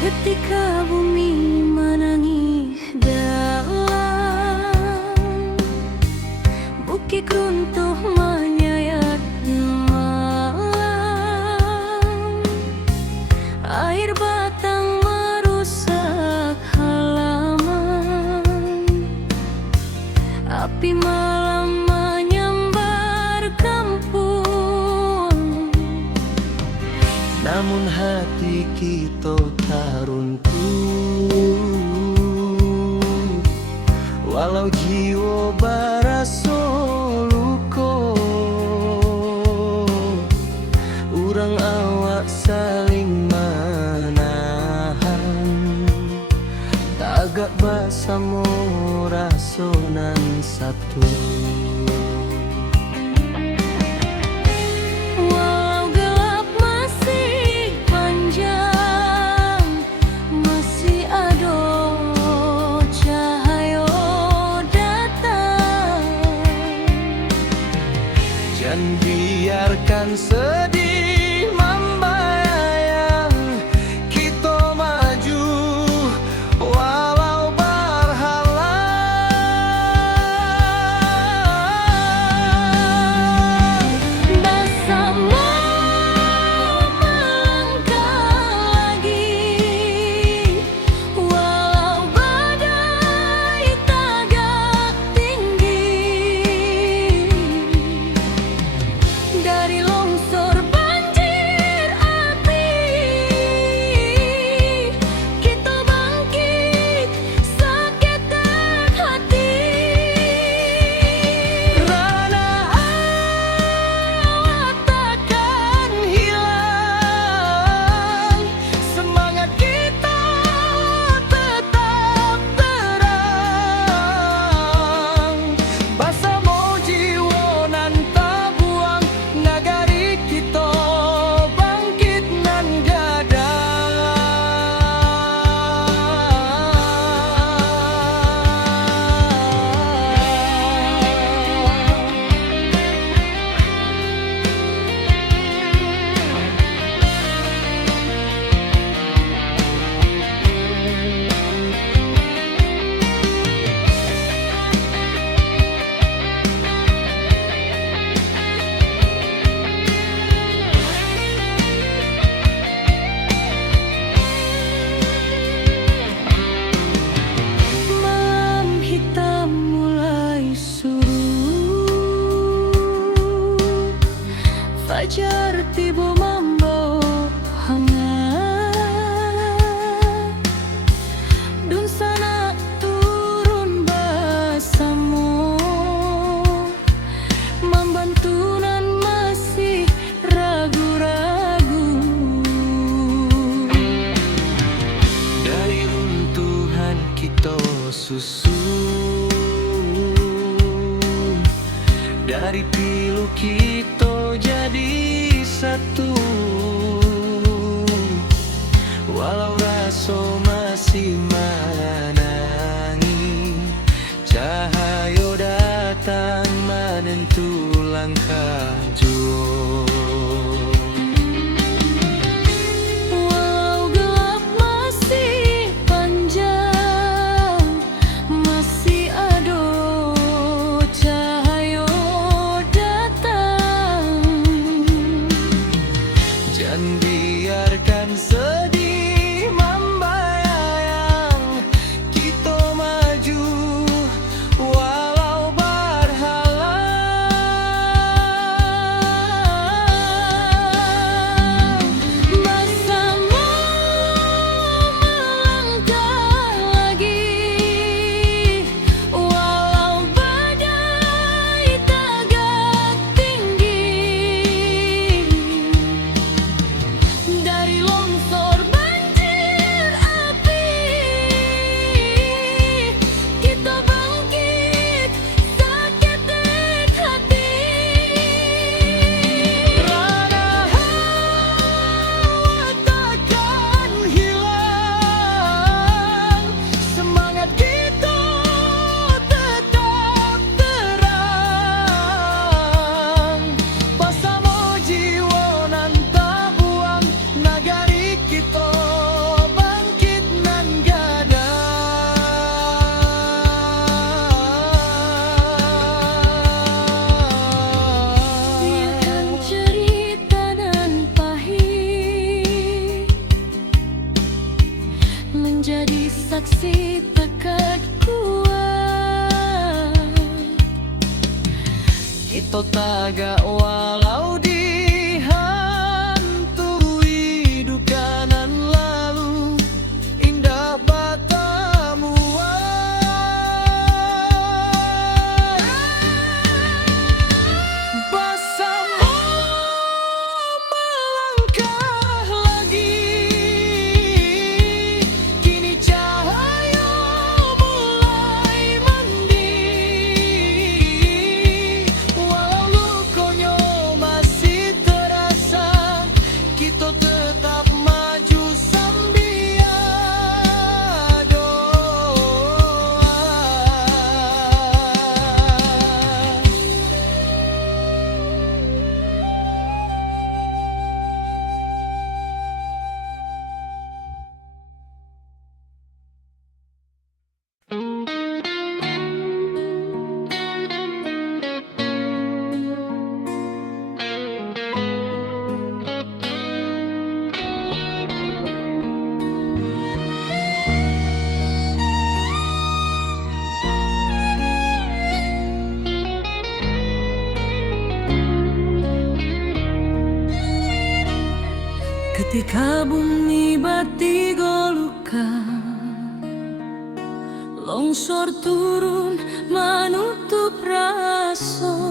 Ketika bumi menangis dalam, bukit runtuh menyayat malam, air batang merusak halaman, api malam menyambar kampung. Namun hati kita tak runtuh, walau jiwa barasa luka. Urang awak saling menahan, tagak bersama rasonan satu. Dan biarkan sedih membayang, kita maju walau berhalang. Bersama melangkah lagi, walau badai tagak tinggi. Dari longsor banjir api, kita bangkit seketek hati. Rana awak takkan hilang, semangat kita tetap terang. Bersama jiwa nan tak buang, nagari kita bangkit nan gadang. Malam hitam mulai surut, fajar tiba membawa hangat. Dun sana turun bersama, membantu nan masih ragu-ragu. Dari runtuhan kita susun, dari pilu kita jadi satu. Walau rasa masih menangi, cahaya datang menentu langkah jua. Walau gelap masih panjang, masih ada cahaya datang. Jangan biarkan sedih membayang, kita maju walau menjadi saksi tekad kuat. Kita tagak walau dihantui duka nan lalu, indah batamu bersama melangkah lagi. Kini cahaya mulai mandi, walau lukonya masih terasa, kita tetap maju sambil doa. Ketika bumi bati golukan, longsor turun menutup rasa,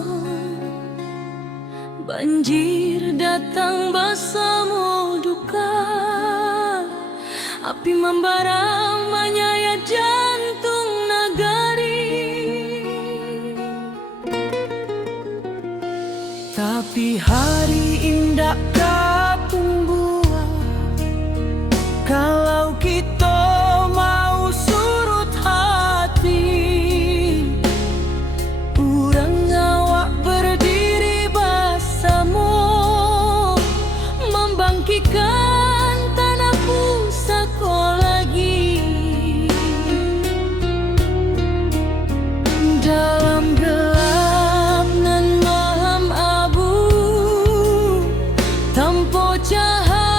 banjir datang bersama duka, api membara menyayat jantung nagari. Tapi hari indah kalau kita mau surut hati, urang awak berdiri bersama, membangkitkan tanah pusaka lagi. Dalam gelap nan malam abu, tanpa cahaya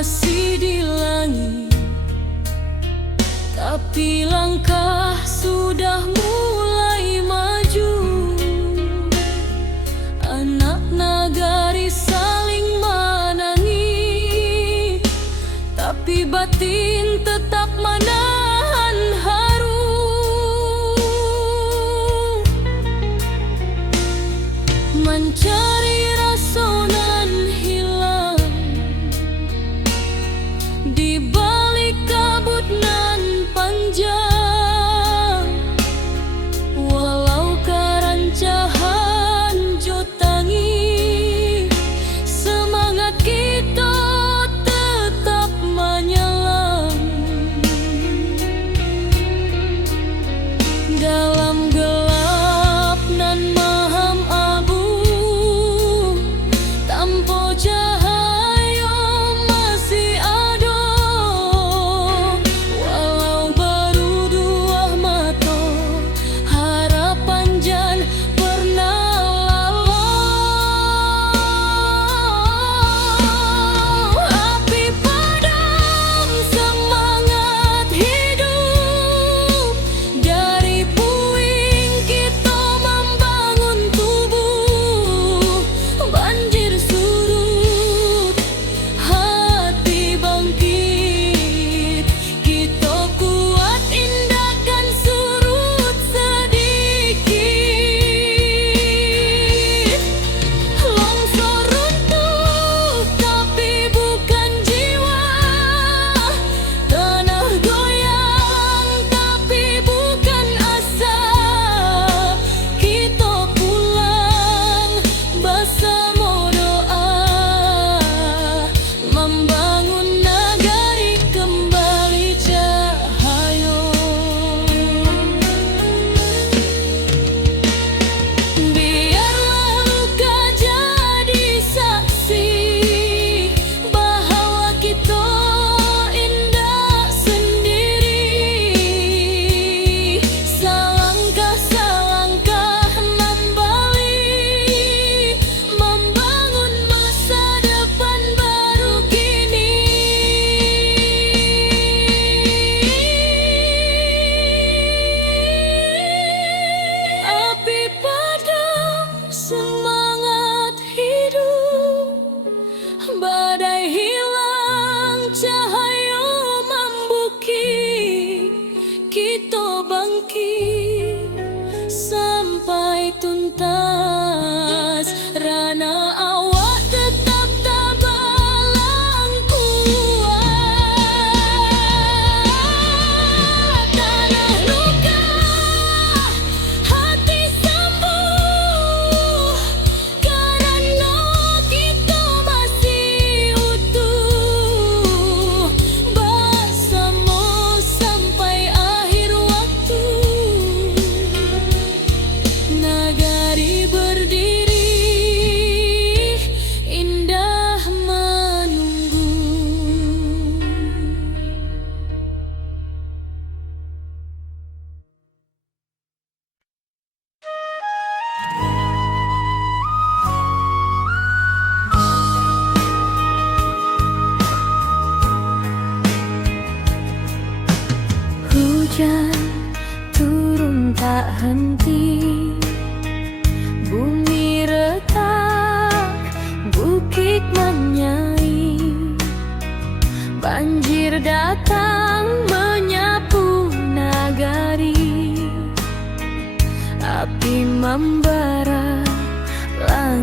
masih di langit, tapi langkah sudah mulai maju. Anak nagari saling menangis, tapi batin tetap menahan haru. Mencari rasa nan hilang di balik kabut nan panjang, walau karancahan jotangi, semangat kita tetap menyala.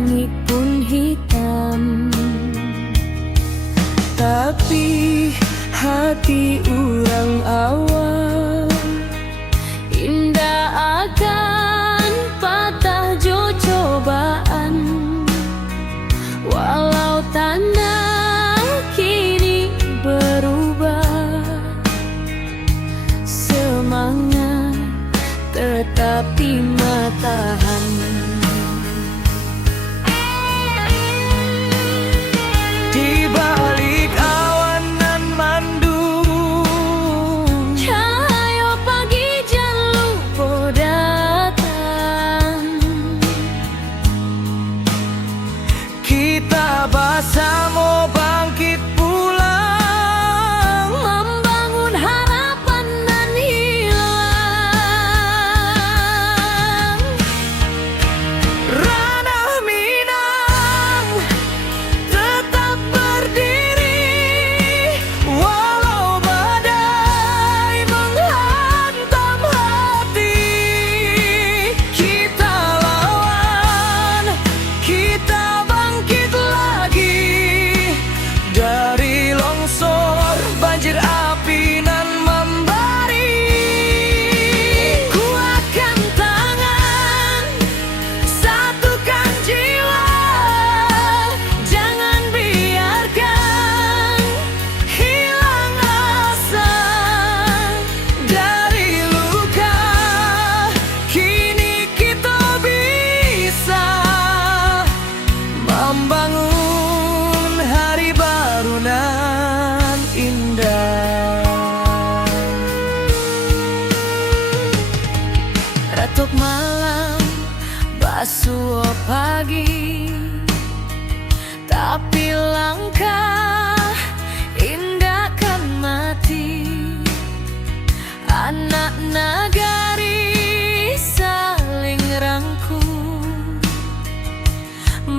langit pun hitam, tapi hati orang awam indah akan patah jo cobaan. Walau tanah kini berubah, semangat tetap di matahan. Di balik awan nan mandung, Cahaya pagi jangan lupa datang. kita bersama bangkit pulang, Membangun harapan dan hilang. ranah Minang tetap berdiri, walau badai menghantam hati. Kita lawan, kita bangkit lagi dari longsor, banjir api nan membari. Kuatkan tangan, satukan jiwa, jangan biarkan hilang asa. Dari luka kini kita bisa membangun hari baru nan indah. Ratuk malam, basuh pagi, tapi langkah indah kan mati. Anak nagari saling rangkul,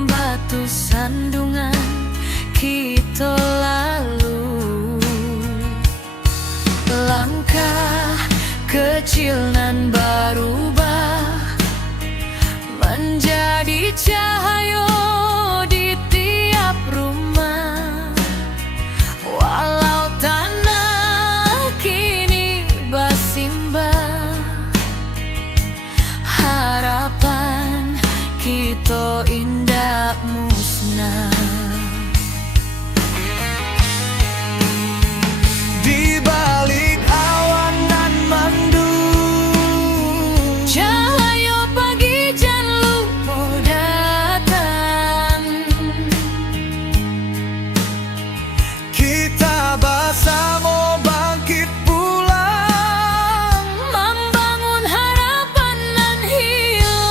batu sandungan kita lalu. Langkah kecil nan berubah menjadi cahaya di tiap rumah. Walau tanah kini bersimbah, harapan kita indah musnah. Di balik awan nan mandung, Cahaya pagi jangan lupa datang. kita bersama bangkit pulang, Membangun harapan dan hilang.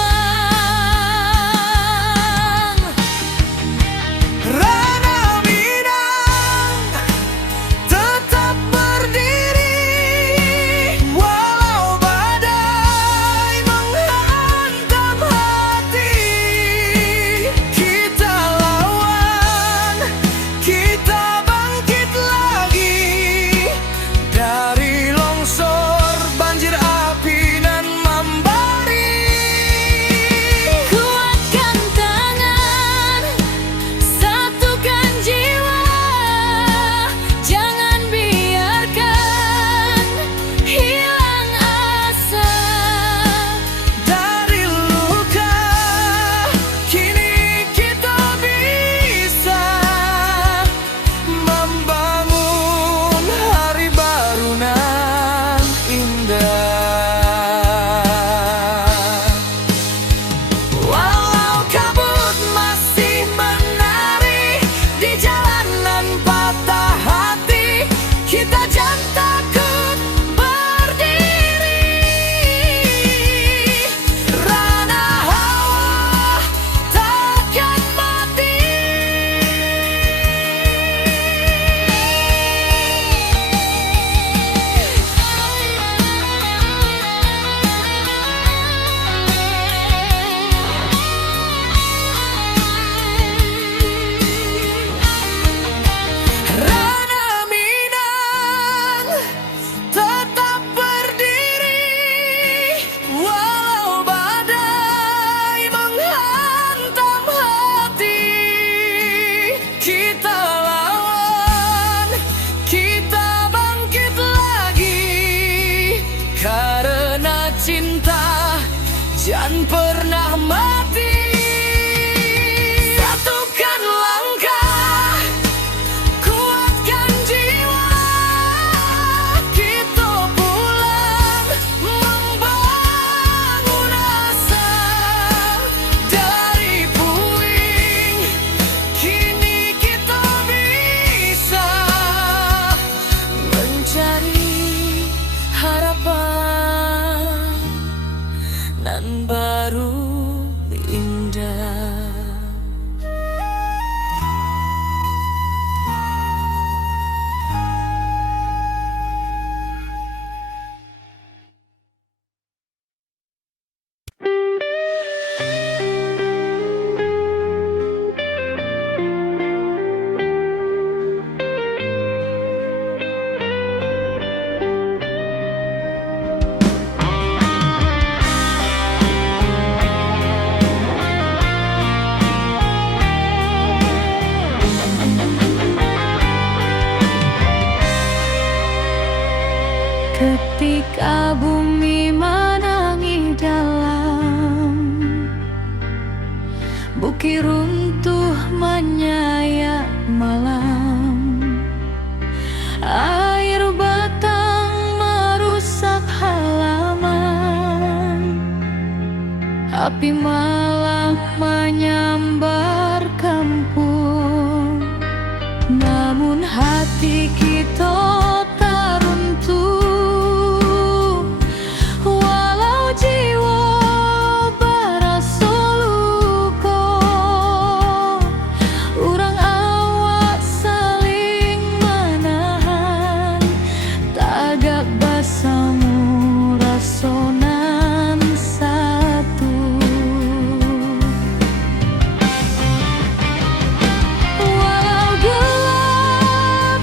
pernah mati. Satukan langkah, kuatkan jiwa, kita pulang membangun asa dari puing. Kini kita bisa mencari harapan nan baru indah. Ketika bumi menangis dalam, bukit runtuh menyayat malam, air batang merusak halaman, api malam menyambar kampung. Namun hati kita tak runtuh, walau jiwa berasa luka. Urang awak saling menahan, tagak basamu rasonan satu. Walau gelap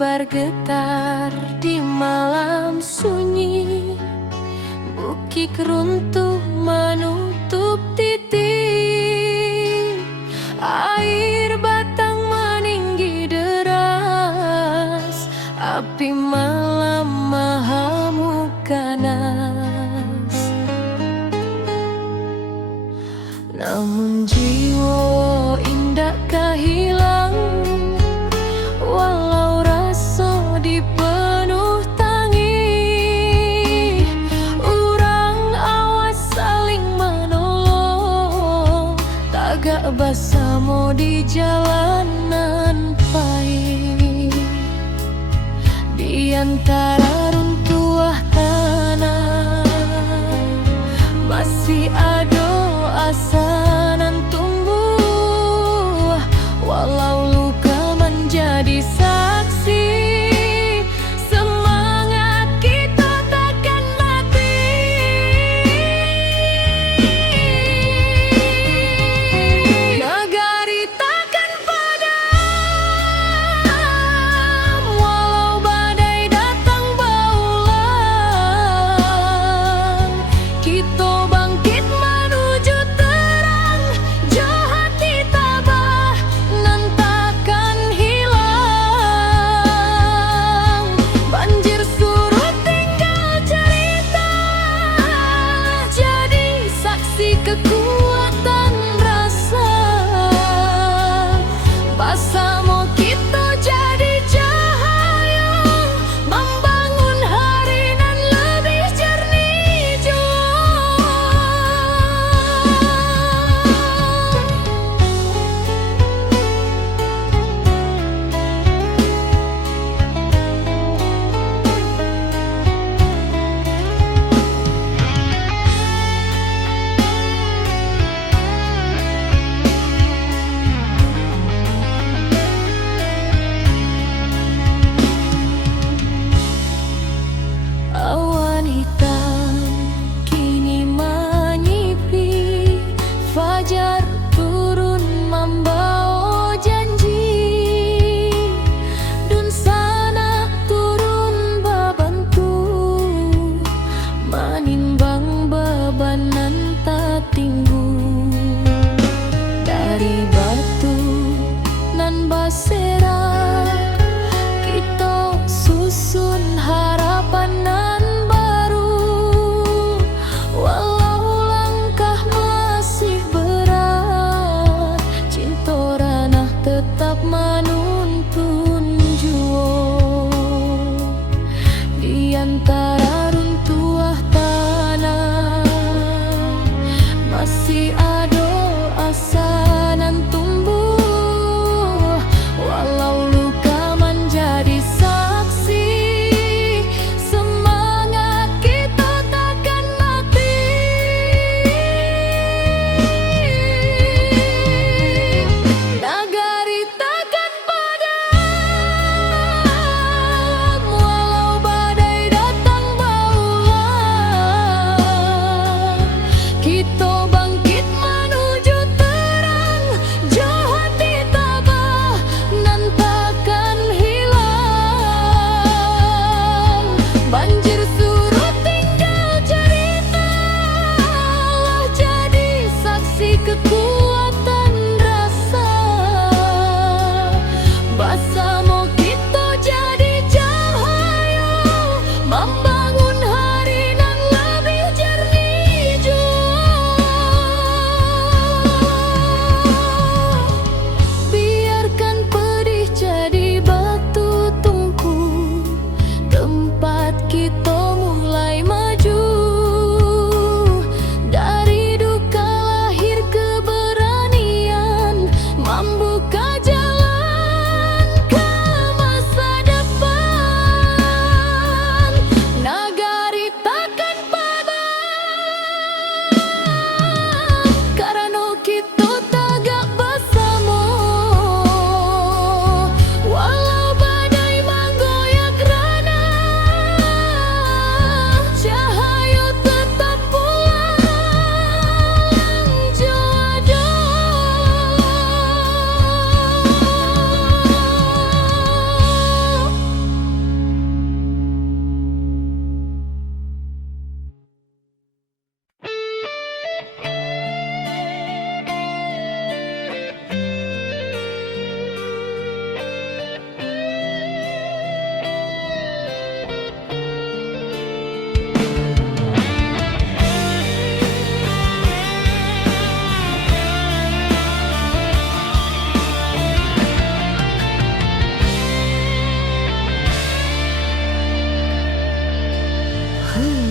bergetar di malam sunyi. Bukit runtuh menutup titik, air batang meninggi deras, api malam mengamuk ganas. Namun jiwa indah hilang, walau rasa dipenuh tangi. Urang awas saling menolong, tagak bersama di jalanan pahit. Di antara runtuh tanah masih ada asa nan tumbuh, walau luka menjadi saksi. Semangat kita takkan mati. Negari takkan padam, walau badai datang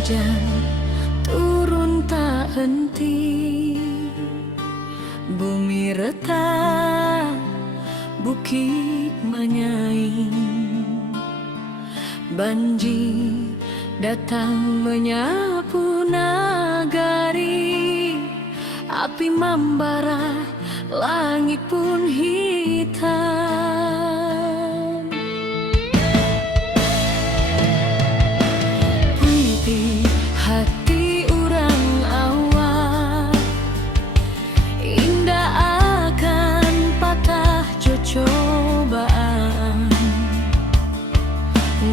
hujan turun tak henti, bumi retak, bukit menyaing, banjir datang menyapu nagari, api membara, langit pun hitam. Puiti hati urang awak, indah akan patah cobaan.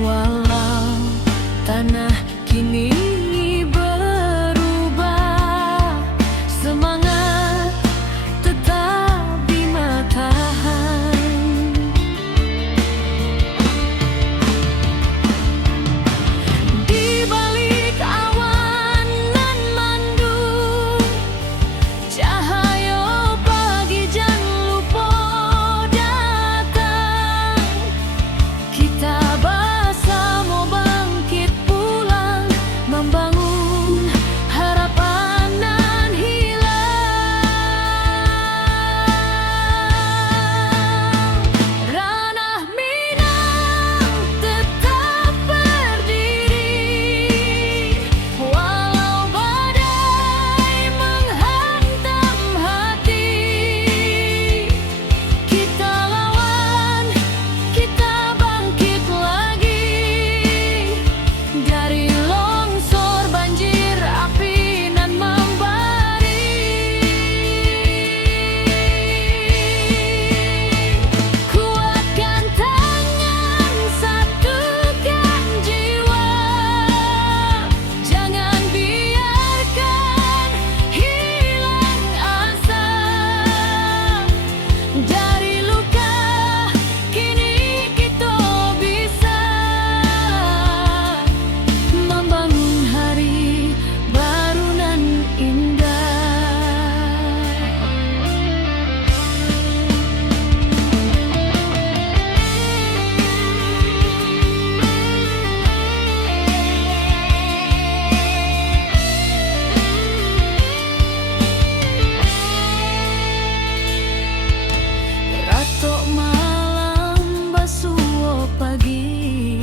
Walau tanah kini berubah, semangat tetap di matahan. Di balik awan nan mendung, cahaya pagi jan lupa datang. Kita bersama bangkit pulang, membangun harapan nan hilang. Ranah Minang tetap berdiri, walau badai menghantam hati. Kita lawan, kita bangkit lagi, dari longsor banjir api nan membari. Kuatkan tangan, satukan jiwa, jangan biarkan hilang asa. Dari luka kini kita bisa membangun hari baru nan indah. Ratok malam basuh pagi,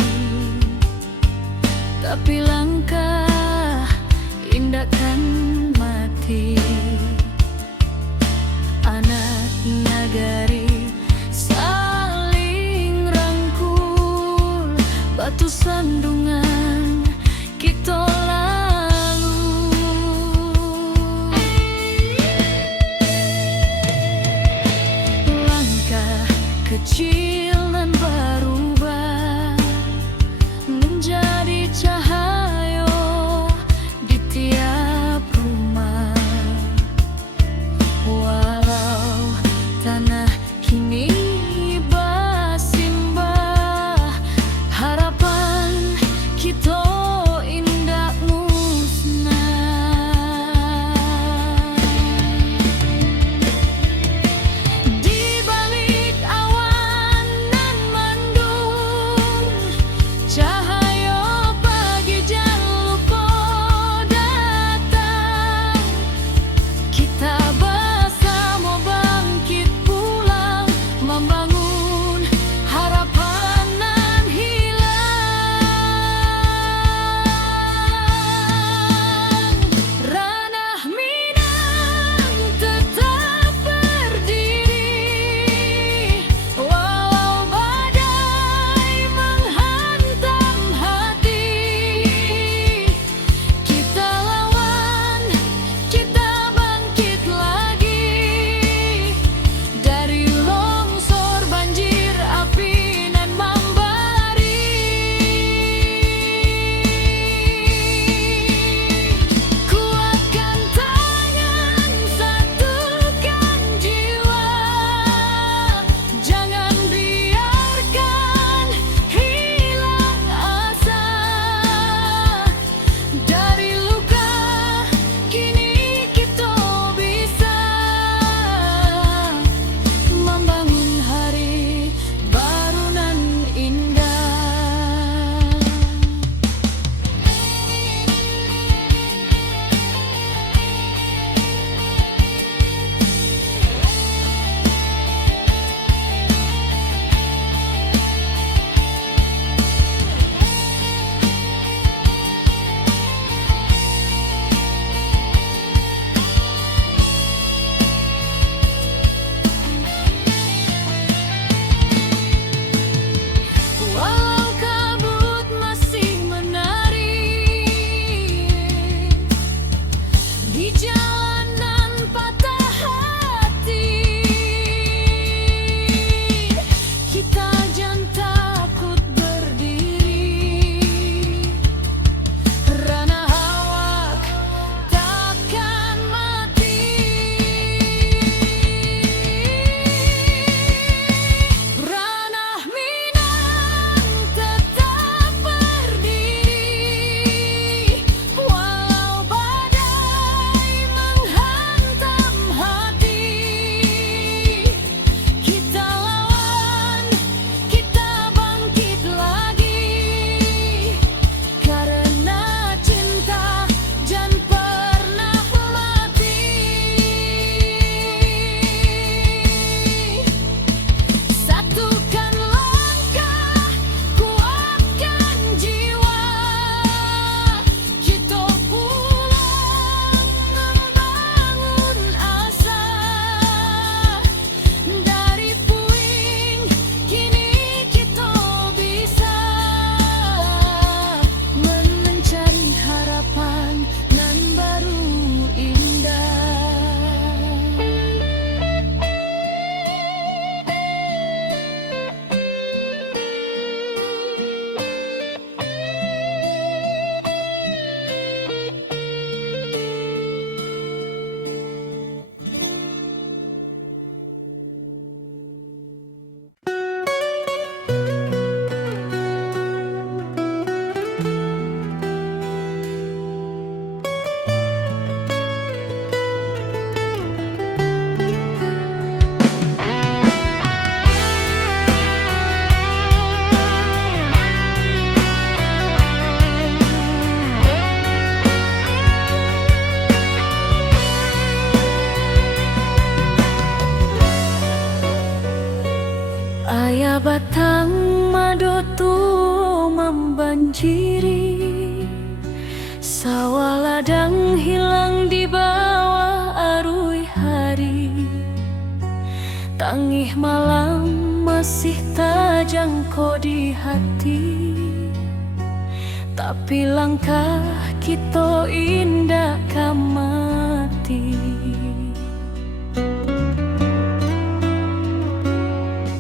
tapi langkah indah kan mati. Anak nagari saling rangkul, batu sandungan kita lalu. Langkah kecil dan berubah menjadi cahaya di tiap rumah. Walau tanah kini bersimbah, harapan malam masih terjangkau di hati, tapi langkah kita indah kamati.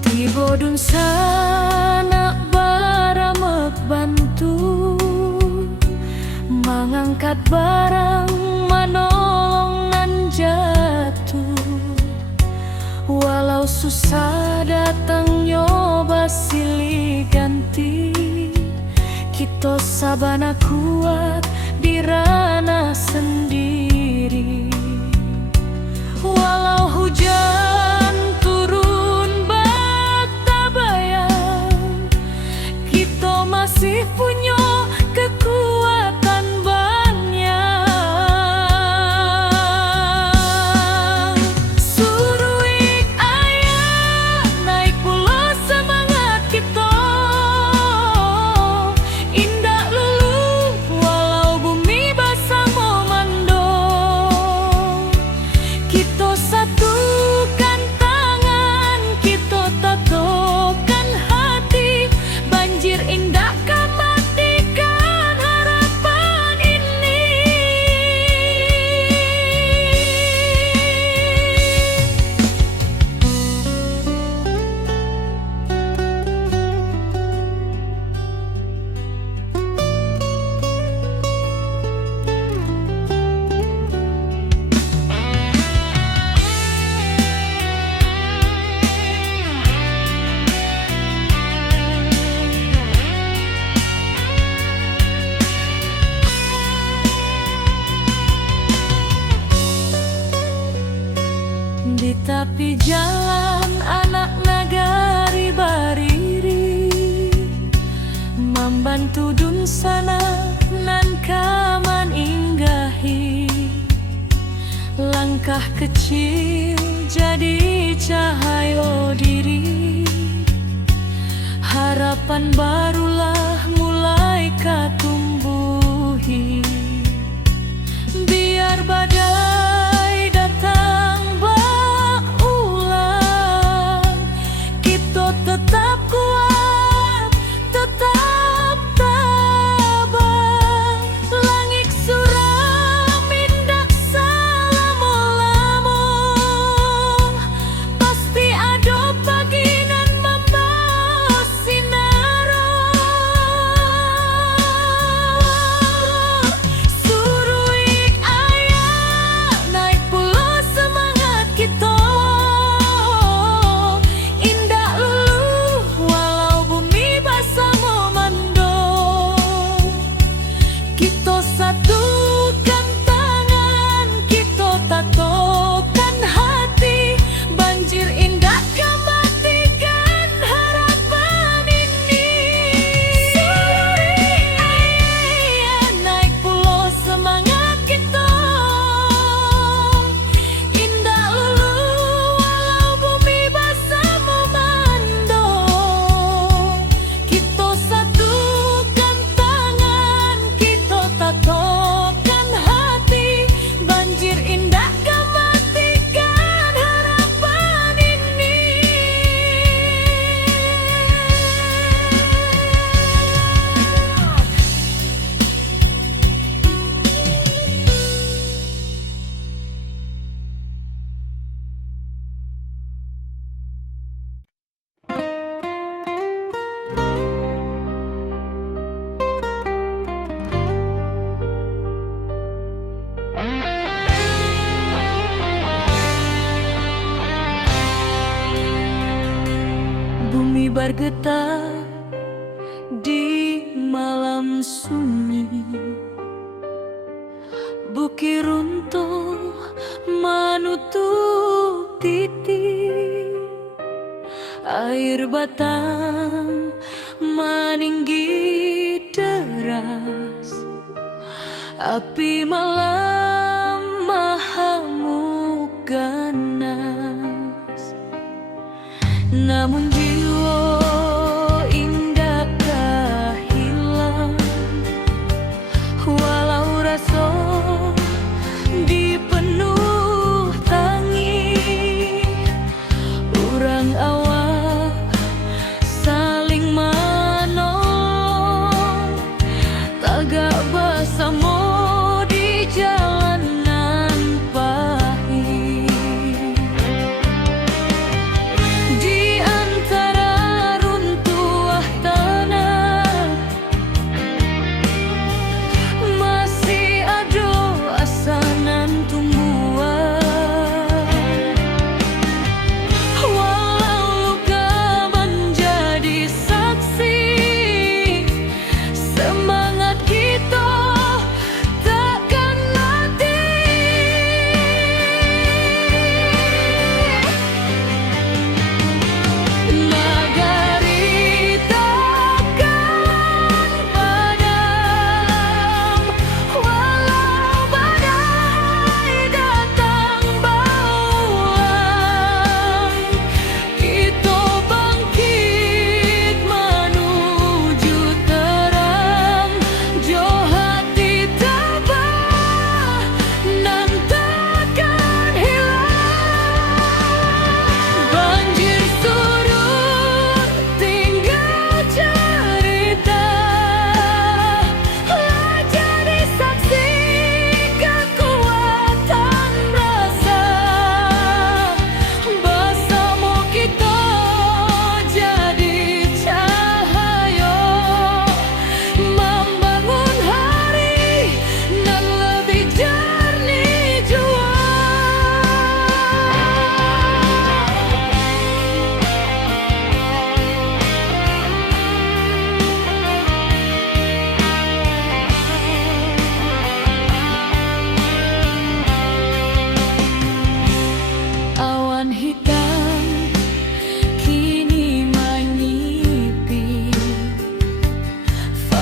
Tiba dun sana baramek bantu mengangkat barang manolong nan jatuh. Walau susah datang nyoba silih ganti, kita sabana kuat di ranah sendiri. Walau hujan turun bata bayang, kita masih punya kekuatan banyak. Suruik ayah naik pula semangat kita, indah lulu walau bumi basah memando. Kita satukan tangan, kita tatokan hati, banjir indah matikan harapan ini. Di tepi jalan anak nagari bariri, membantu dun sana nan kaman inggahi. Langkah kecil jadi cahaya diri, harapan barulah mulai katumbuhi. Biar badai datang berulang, kita tetap kuat, tetap tabah. Langit suram indah selama-lama, pasti ada pagi nan membawa sinar. Suruik ayah naik pula semangat kita, indah lulu walau bumi basah memando. Kita satukan tangan, kita tatokan hati, banjir indah matikan harapan ini. Suruik ayah naik pula semangat kita, indah lulu walau bumi basah memando. Kita satukan tangan, kita tatokan hati, banjir indah matikan harapan ini. Bumi bergetar di malam sunyi, bukit runtuh menutup titik, air batang meninggi deras, api malam mahamuk ganas. Namun jiwa indah hilang, walau rasa dipenuh tangis, urang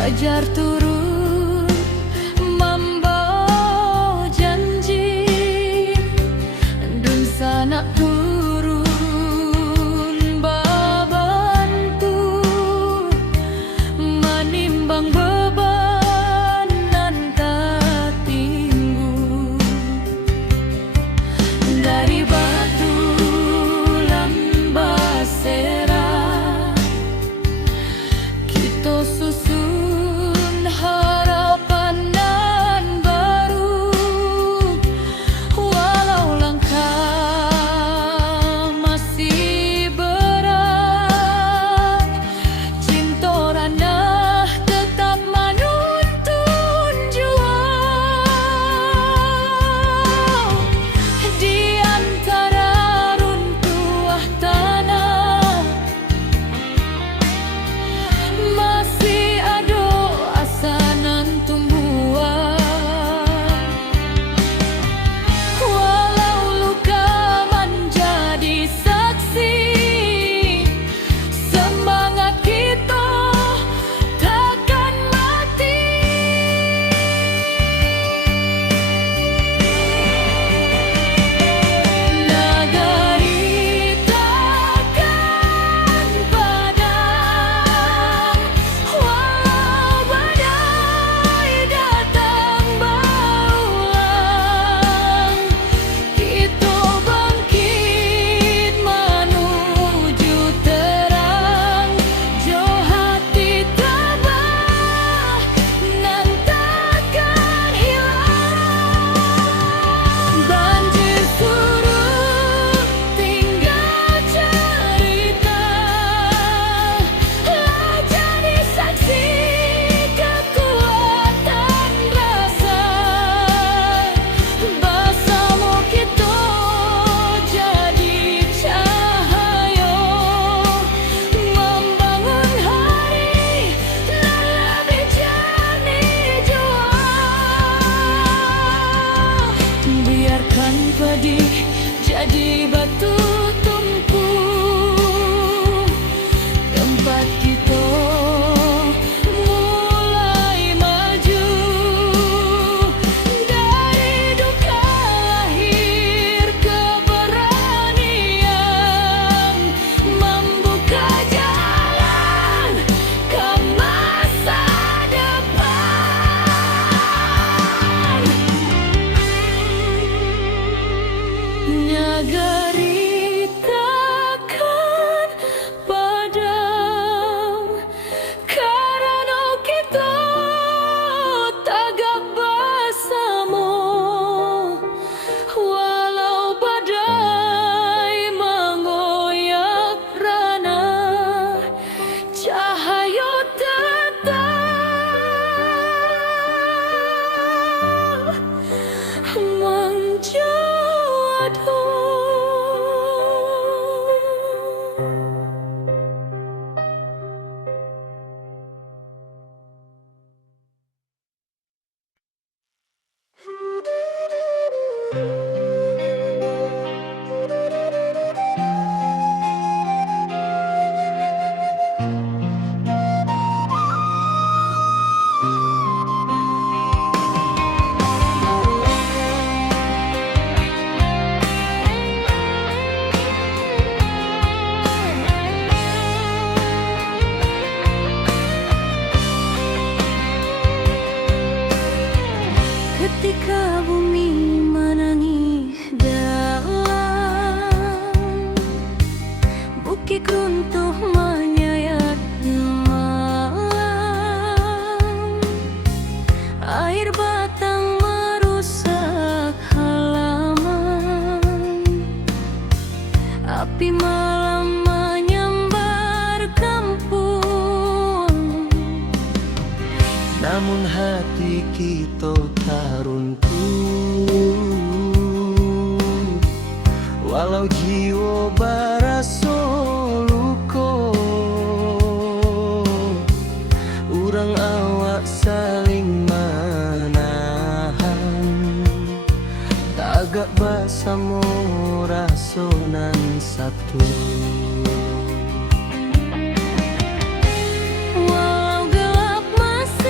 Fajar turun membawa janji, dun sanak turun babantu, menimbang beban nan tak tinggu. Dari batu lambasera kita susun harapan nan baru, walau langkah masih berat, cinta ranah tetap menuntun jua. Di antara runtuh tanah masih ada asa nan tumbuhan, walau luka menjadi saksi, semangat kita takkan mati. Nagari takkan padam, walau badai datang berulang. Kita bangkit menuju terang, jo hati tabah nan takkan hilang. Banjir surut tinggal cerita, lah jadi saksi kekuatan rasa. Bersama kita jadi cahaya, membangun hari nan lebih jernih jua. Biarkan pedih jadi batu tumpu, tempat kita mulai maju. Dari duka lahir keberanian, membuka jalan ke masa depan. Nagari takkan padam, karena kita tagak bersama, walau badai menggoyak ranah, cahaya tetap menjadi. Ketika bumi menangis dalam, bukit runtuh menyayat malam, air batang merusak halaman, api malam menyambar kampung. Namun hati kita tak runtuh, walau jiwa barasa luka. Urang awak saling menahan, tagak bersama rasonan satu. Walau gelap masih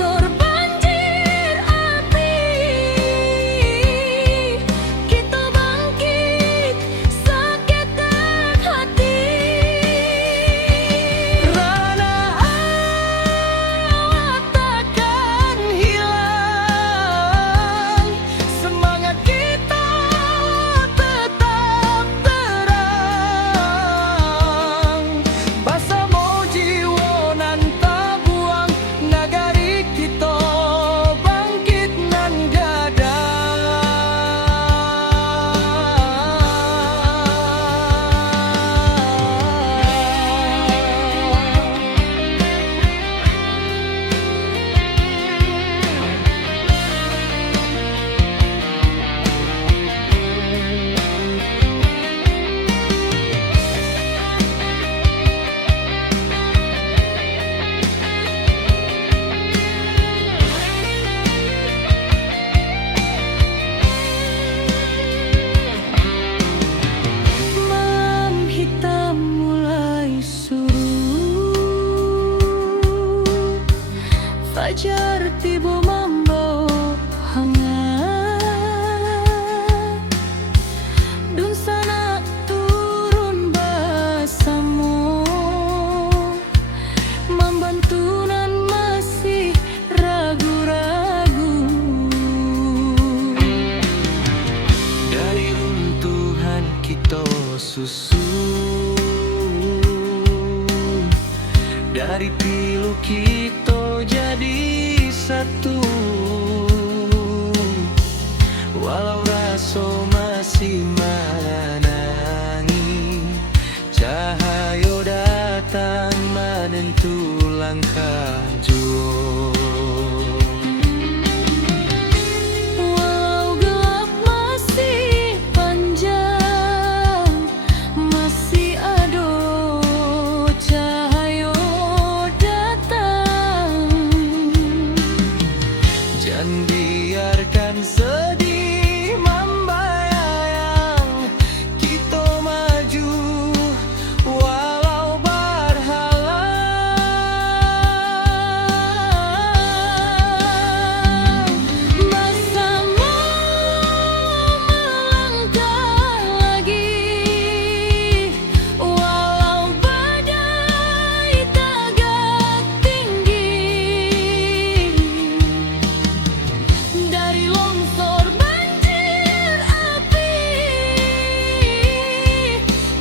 longsor banjir api, kita bangkit seketika hati. Rana awak takkan hilang, semangat kita tetap terang. Basamo jiwa nan tabuang, nagari kita bangkit nan Malam hitam mulai surut, fajar tiba membawa hangat. Dun sana turun Basamo, membantu nan masih ragu-ragu. dari runtuhan kita susun, dari pilu kita jadi satu. Walau rasa masih menangi, cahaya datang menentu langkah jua. Walau gelap masih panjang, masih ada cahaya datang. Jangan biarkan sedih membayang, kita maju walau berhalang. Bersama melangkah lagi, walau badai tegak tinggi. Dari longsor banjir api,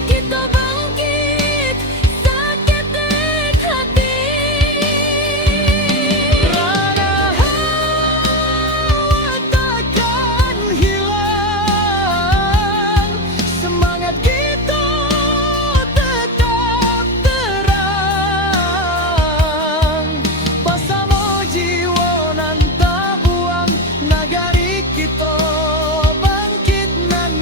kita bangkit seketika hati. Rana awak takkan hilang, semangat kita tetap terang. Basamo jiwa nan tabuang, nagari kita bangkit nan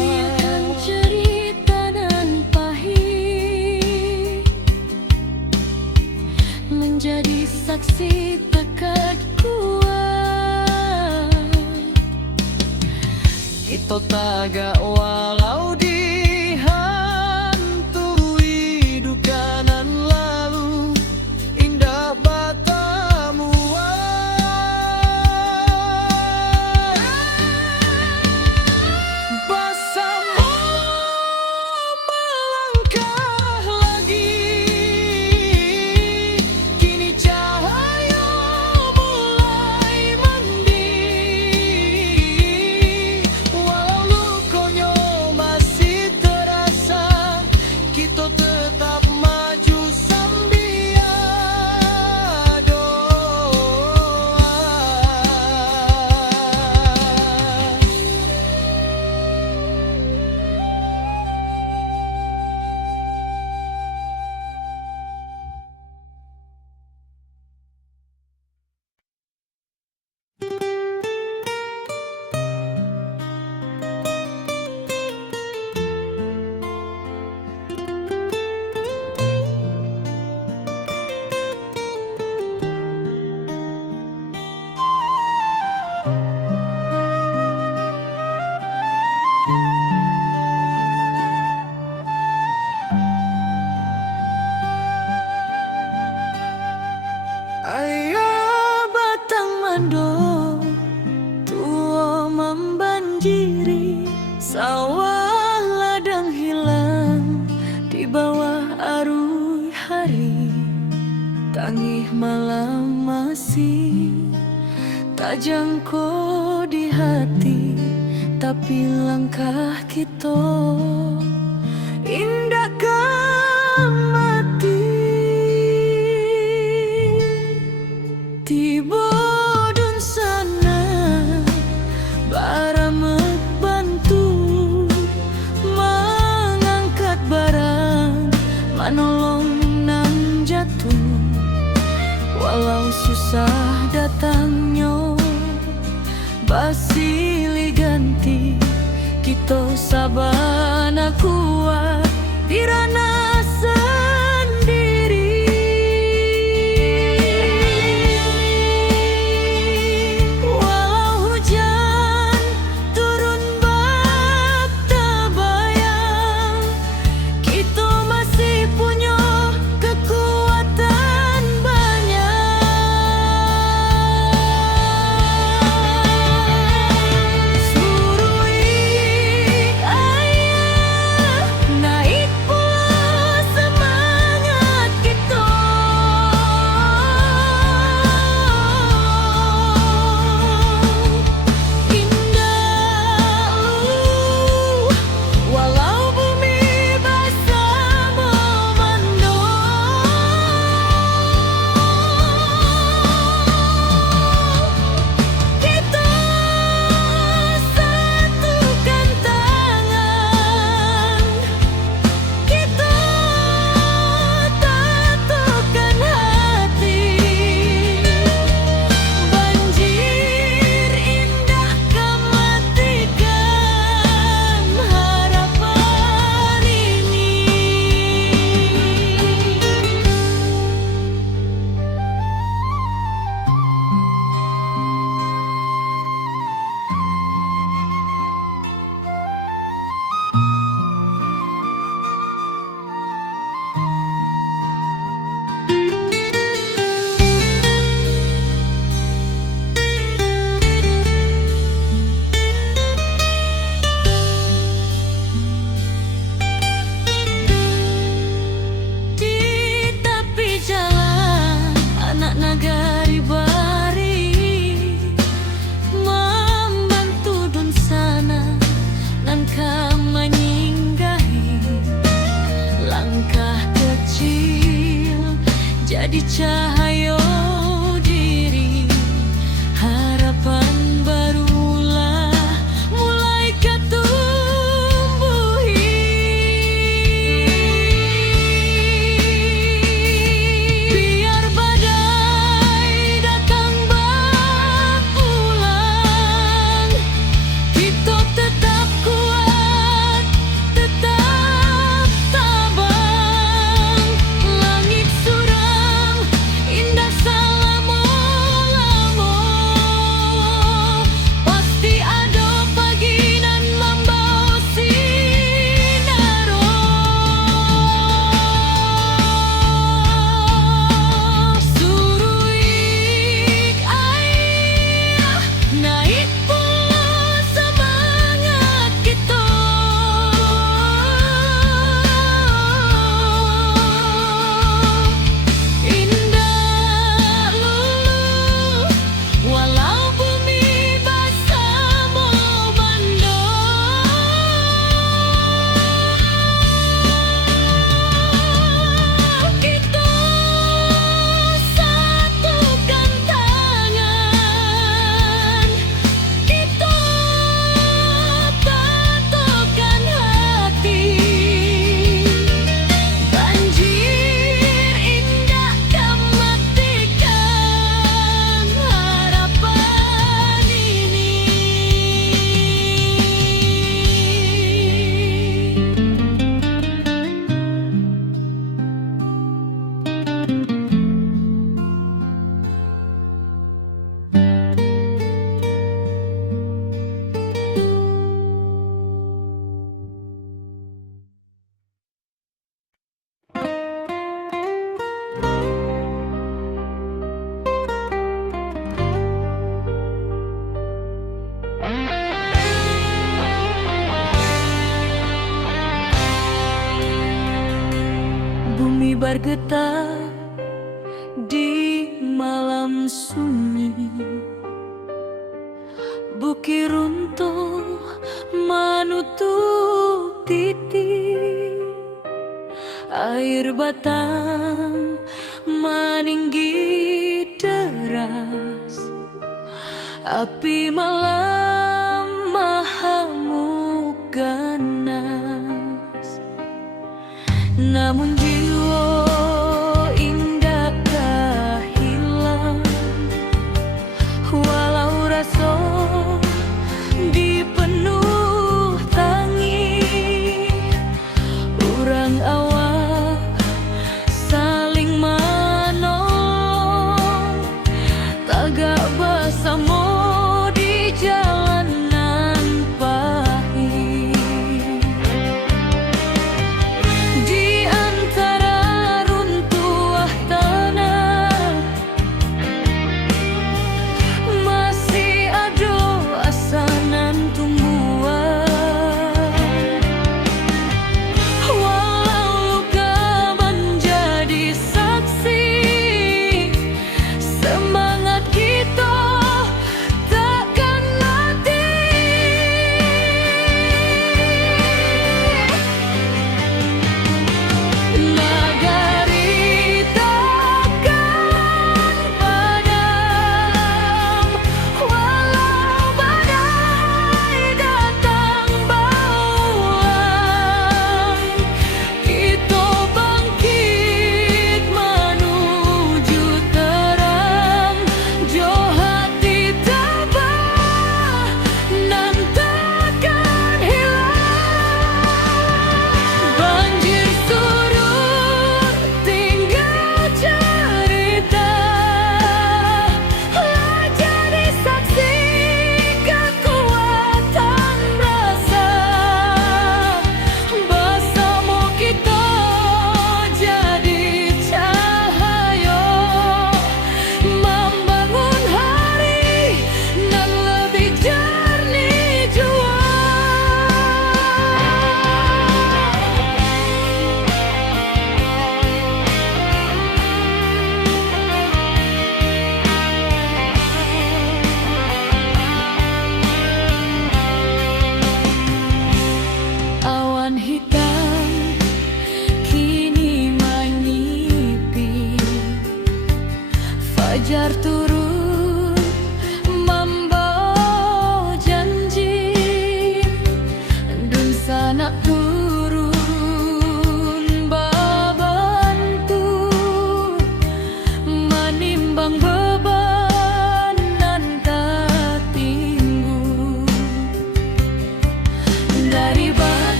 Biarkan gadang. cerita dan pahit menjadi saksi tekad kuat. Kita tagak walau dihantui duka nan lalu, indah batamuan. Bersama melangkah lagi, kini cahaya mulai mandi. Walau lukunya Tangih malam masih tak jangkau di hati, tapi langkah kita indah mati. Tiba dun sana baramek bantu mengangkat barang, manolong nang jatuh. Walau susah datangnya basili ganti, kita sabana kuat dirana sendiri. Walau hujan turun bak tabayang, kita masih punya kekuatan banyak. Surui ayah naik pula semangat kita. Indah lu walau bumi basah memandung, kita satukan tangan, kita tatukan hati. Banjir indah kematikan harapan ini. Di tepi jalan anak nagari bari membantu dun sana nan menyinggahi. Langkah kecil jadi cahaya diri, harapan barulah mulai ketumbuhi. Biar badai datang berulang, kita tetap kuat, tetap tabang. Langit suram indah selama-lama, pasti ada pagi nan membawa sinaro. Surui ayah naik pula semangat kita. Indah lulu walau bumi basah memandung, kita satukan tangan, kita tatukan hati. Banjir indah kematikan harapan ini. Bumi bergetar di sunyi, bukit runtuh menutup titik, air batang meninggi deras, api malam mahamuk ganas. Namun jiwa indakkah hilang, walau rasa dipenuh tangi, urang awak saling menolong, tagak bersama di jalanan pahit. Di antara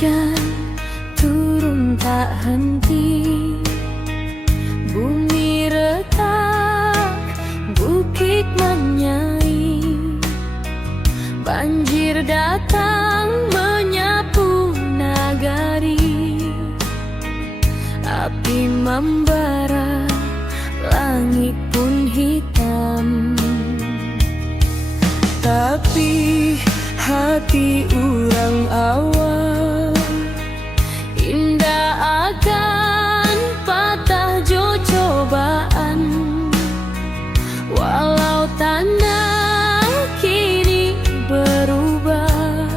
hujan turun tak henti, bumi retak, bukit menyai, banjir datang menyapu nagari, api membara, langit pun hitam. Tapi hati urang awal indah akan patah jo cobaan, walau tanah kini berubah,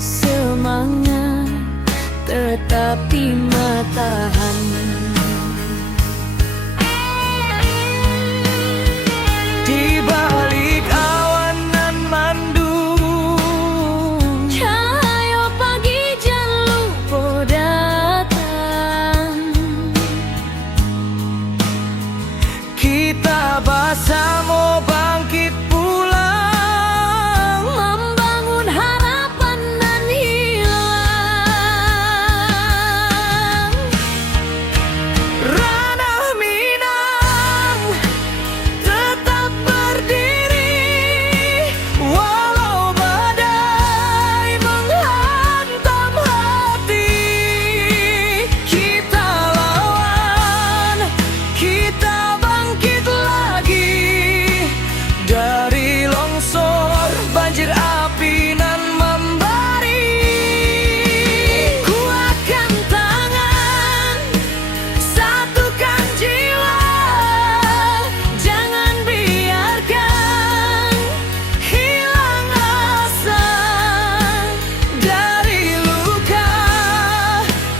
semangat tetapi matahan. Di balik awan nan mandung, Cahaya pagi jan lupa datang. kita bersama bangkit pulang, Membangun harapan nan hilang. ranah Minang tetap berdiri, walau badai menghantam hati. Kita lawan, kita bangkit lagi dari longsor, banjir api nan membari. Kuatkan tangan, satukan jiwa, jangan biarkan hilang asa. Dari luka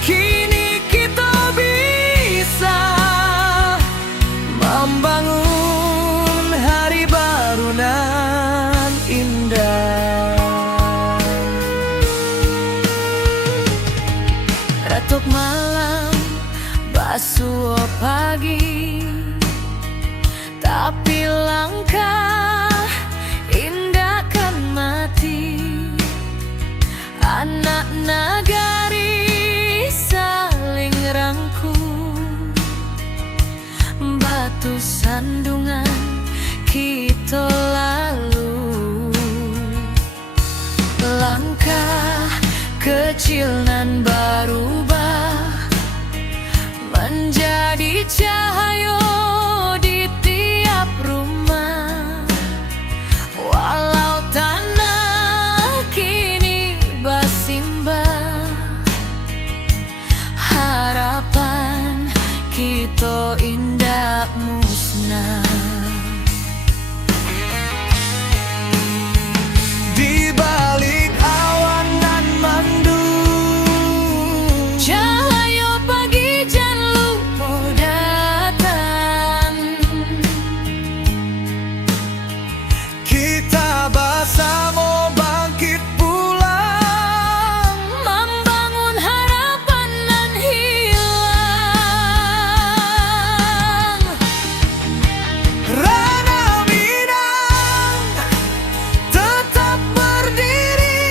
kini kita bisa membangun hari baru nan indah. Retuk malam, basuh pagi, tapi langkah indah kan mati. Anak nagari saling rangkul, batu sandungan kita lalu. Langkah kecil nan berubah menjadi cahaya di tiap rumah, walau tanah kini bersimbah, harapan kita indah musnah. Di balik awan nan mandung, Cahaya pagi jan lupa datang. kita bersama bangkit pulang, Membangun harapan nan hilang. ranah Minang tetap berdiri,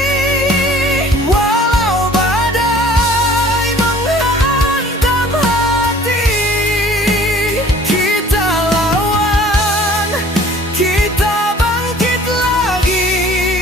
walau badai menghantam hati. Kita lawan, kita bangkit lagi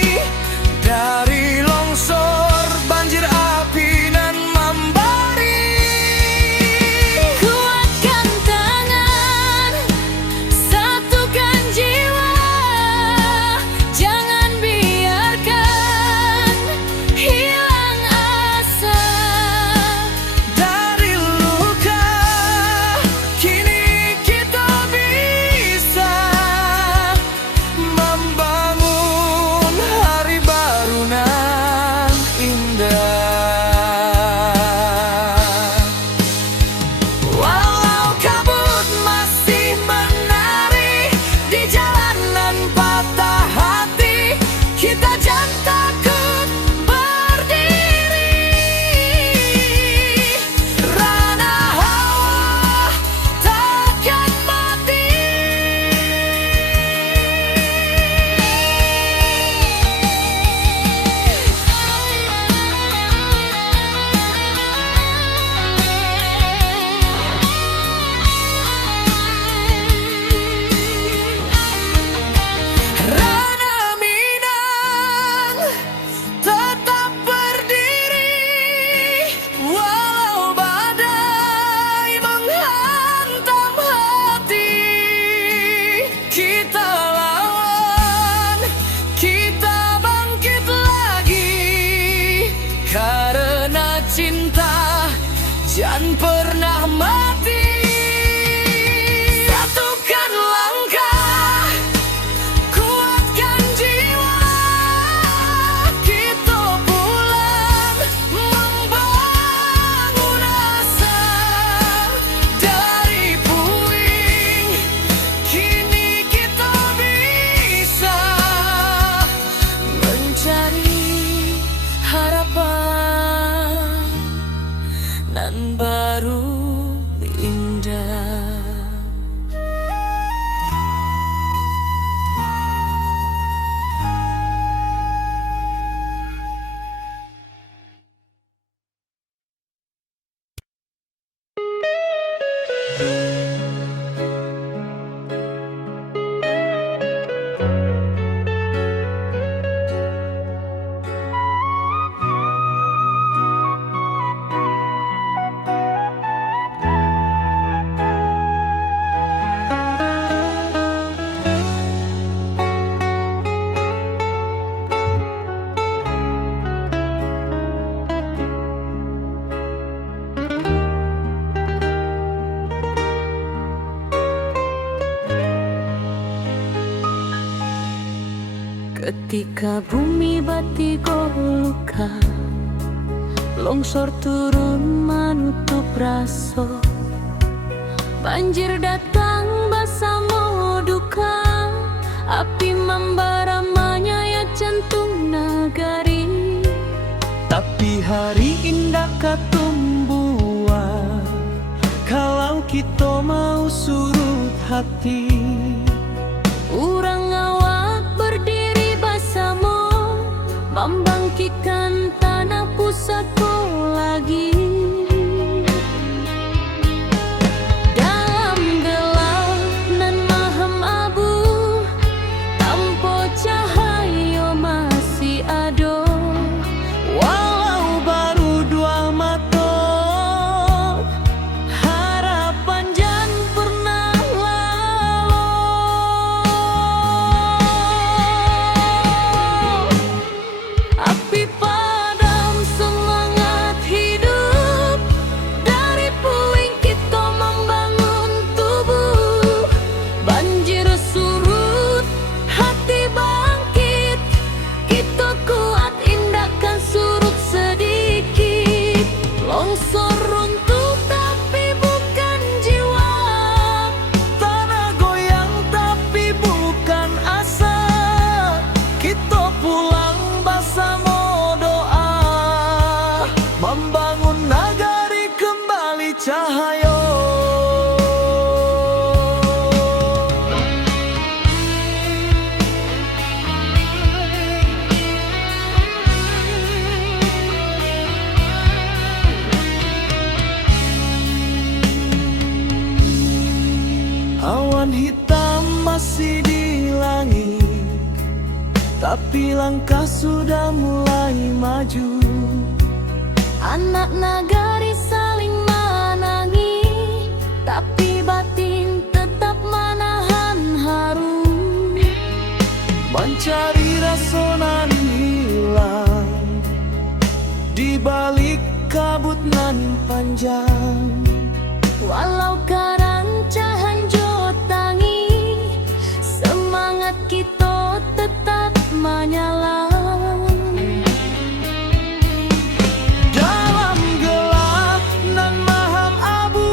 Ketika bumi batigo luka, longsor turun menutup raso, banjir datang bersama duka, api membara menyayat jantung nagari. Tapi hari indah katumbuhan, kalau kita mau surut hati. Urang awak berdiri bersama, membangkitkan tanah pusatku lagi. Dalam gelap nan mahem abu, tanpa cahaya masih ada. Walau baru dua mata, harapan jan pernah lalu. Api padam semangat hidup, dari puing kita membangun tubuh. Banjir surut, hati bangkit, kita kuat indahkan surut sedikit. Longsor runtuh tapi bukan jiwa, Tanah goyang tapi bukan asa. Kita pulang bersama doa, membangun nagari kembali cahaya. Awan hitam masih di langit, tapi langkah sudah mulai maju. anak nagari saling menangi, tapi batin tetap menahan haru. Mencari rasa nan hilang di balik kabut nan panjang. Walau kerancahan jotangi, semangat kita tetap menyala. Dalam gelap nan maham abu,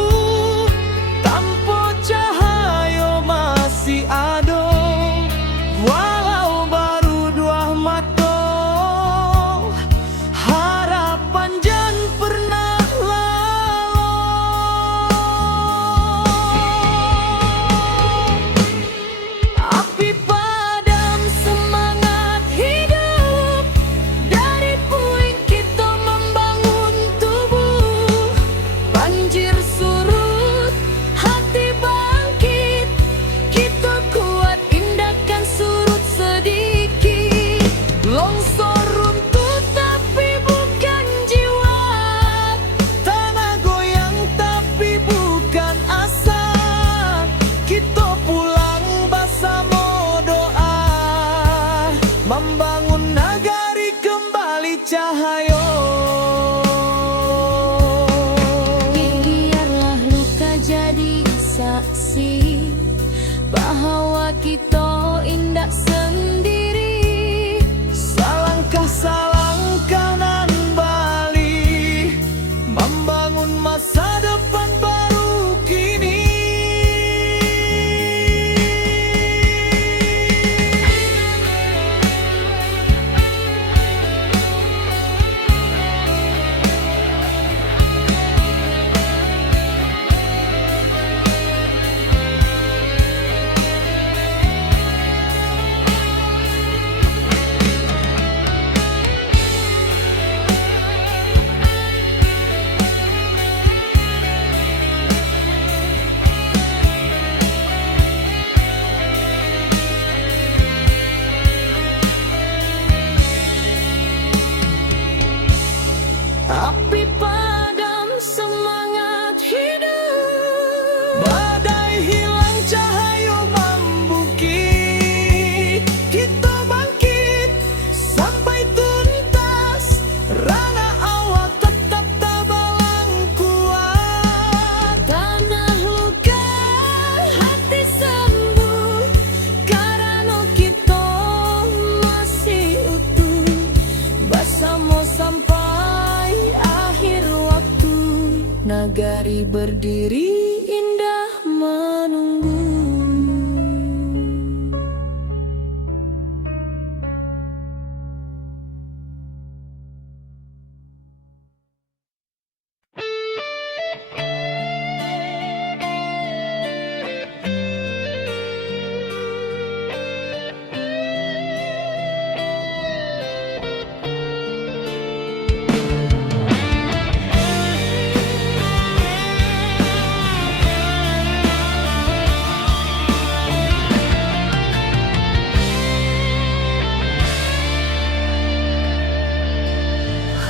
tanpa cahaya masih ada. Walau baru dua mata, harapan jan pernah lalu. Api padam semangat hidup, dari puing kita membangun tubuh. Banjir surut, hati bangkit, kita kuat indahkan surut sedikit. Longsor runtuh tapi bukan jiwa, tanah goyang tapi bukan asa. Kita pulang bersama doa, membangun nagari kembali cahaya. Biarlah luka jadi saksi bahwa kita indah sendiri. Salangkah salangkah nan bali, membangun masa depan baru kini. nagari berdiri indah menunggu.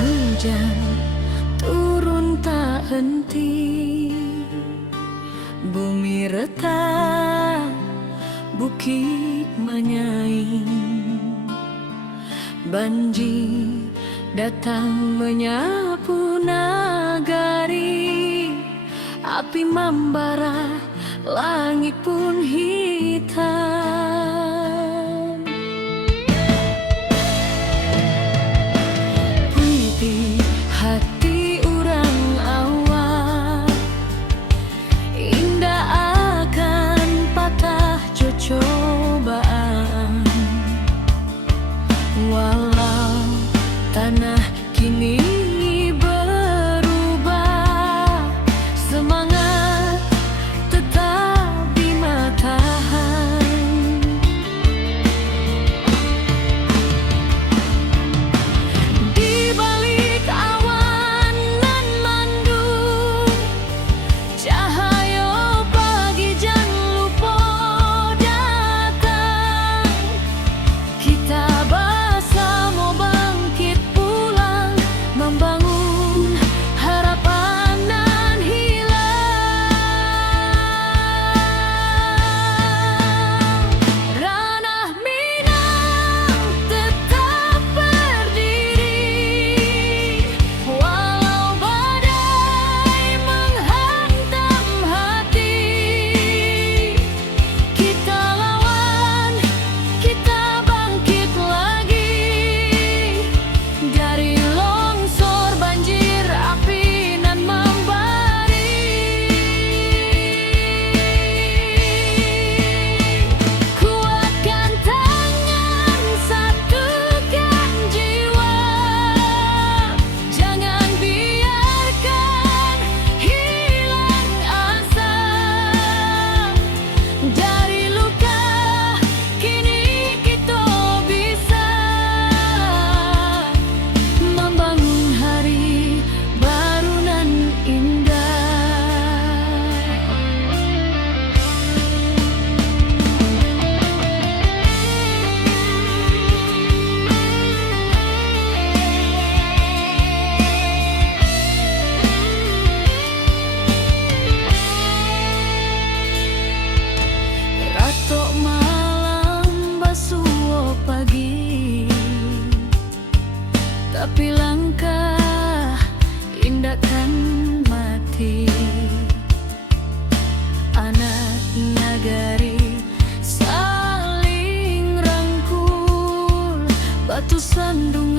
Hujan turun tak henti, bumi retak, bukit menyaing. Banjir datang menyapu nagari, api membara, langit pun hitam. Hati orang awak indah akan patah cobaan, walau tanah kini berubah, semangat tetap di matahari. Di balik awan nan mendung, cahaya pagi jan lupa datang. Kita bersama bangkit pulang, membangun harapan nan hilang. Ranah Minang tetap berdiri, walau badai menghantam hati. Kita lawan, kita bangkit lagi, dari longsor banjir api nan membari. Kuatkan tangan, satukan jiwa, jangan biarkan hilang asa. Dari luka kini kita bisa membangun hari baru nan indah. Ratok malam basuh pagi, tapi langkah indah kan mati. Anak nagari saling rangkul, batu sandung